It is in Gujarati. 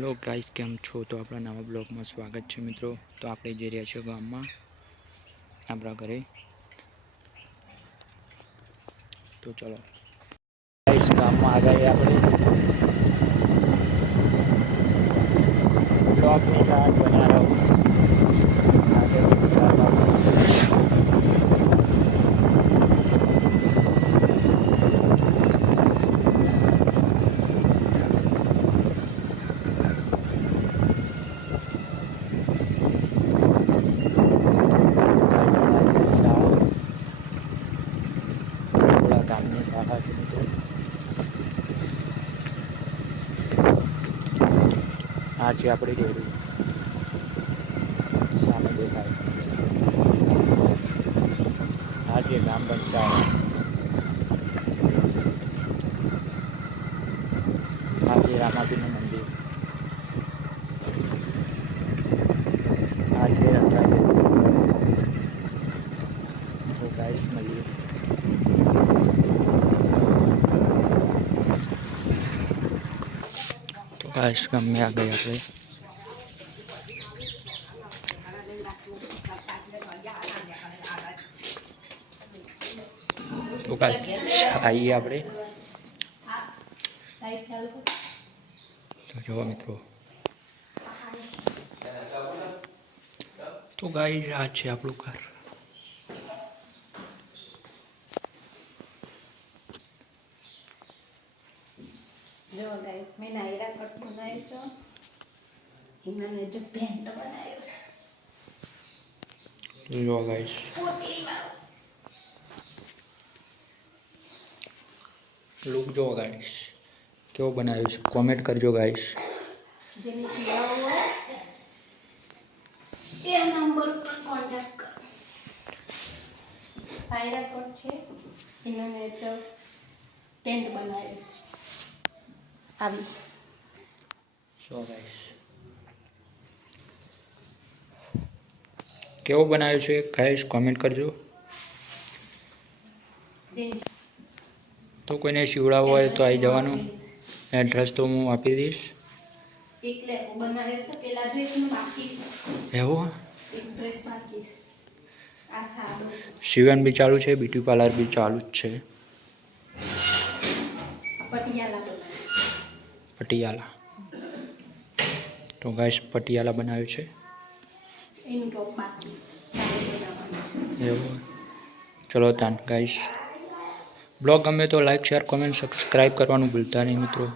હેલો ગાઈસ કેમ છો? તો આપણા નવા બ્લોગમાં સ્વાગત છે મિત્રો. તો આપણે જઈ રહ્યા છીએ ગામમાં, આપણા ઘરે. તો ચલો. ગાઈસ ગામમાં આગળ આપણે. બ્લોગની સાથ બન્યા રહો. ગામની શાળા છે મિત્રો. આ છે આપણી ડેરી. સામે દેખાય. આ છે ગ્રામ પંચાયત. આ છે રામાજીનું મંદિર. આ છે ગાઈસ મળીએ ગાઈસ ગમે આ ગઈ આપણે તો ગાઈસ આવીએ આપણે. તો જુઓ મિત્રો. તો ગાઈસ આ છે આપણું ઘર. જો ગાઈસ મેં નાયરા કટ બનાવ્યો છે. હિમાને જો પેન્ટ બનાવ્યો છે. ગાઈસ લુક જુઓ ગાઈસ કેવો બનાવ્યો છે? કોમેન્ટ કરજો ગાઈસ જેને હોય એ નંબર પર કોન્ટેક્ટ કરો. કટ છે. એનો નેચર પેન્ટ બનાવ્યો છે. આવી સો ગાઈસ કેવો બનાવ્યો છે? ગાઈસ કોમેન્ટ કરજો. તો કોઈને શિવડાવવું હોય તો આવી જવાનું. એડ્રેસ તો હું આપી દઈશ. એવું? સીવન બી ચાલુ છે બ્યુટી પાર્લર બી ચાલુ જ છે. પટિયાલા. તો ગાઈસ પટિયાલા બનાવ્યું છે. એવું. ચલો તાન ગાઈસ. બ્લોગ ગમે તો લાઈક શેર કોમેન્ટ સબસ્ક્રાઈબ કરવાનું ભૂલતા નહીં મિત્રો.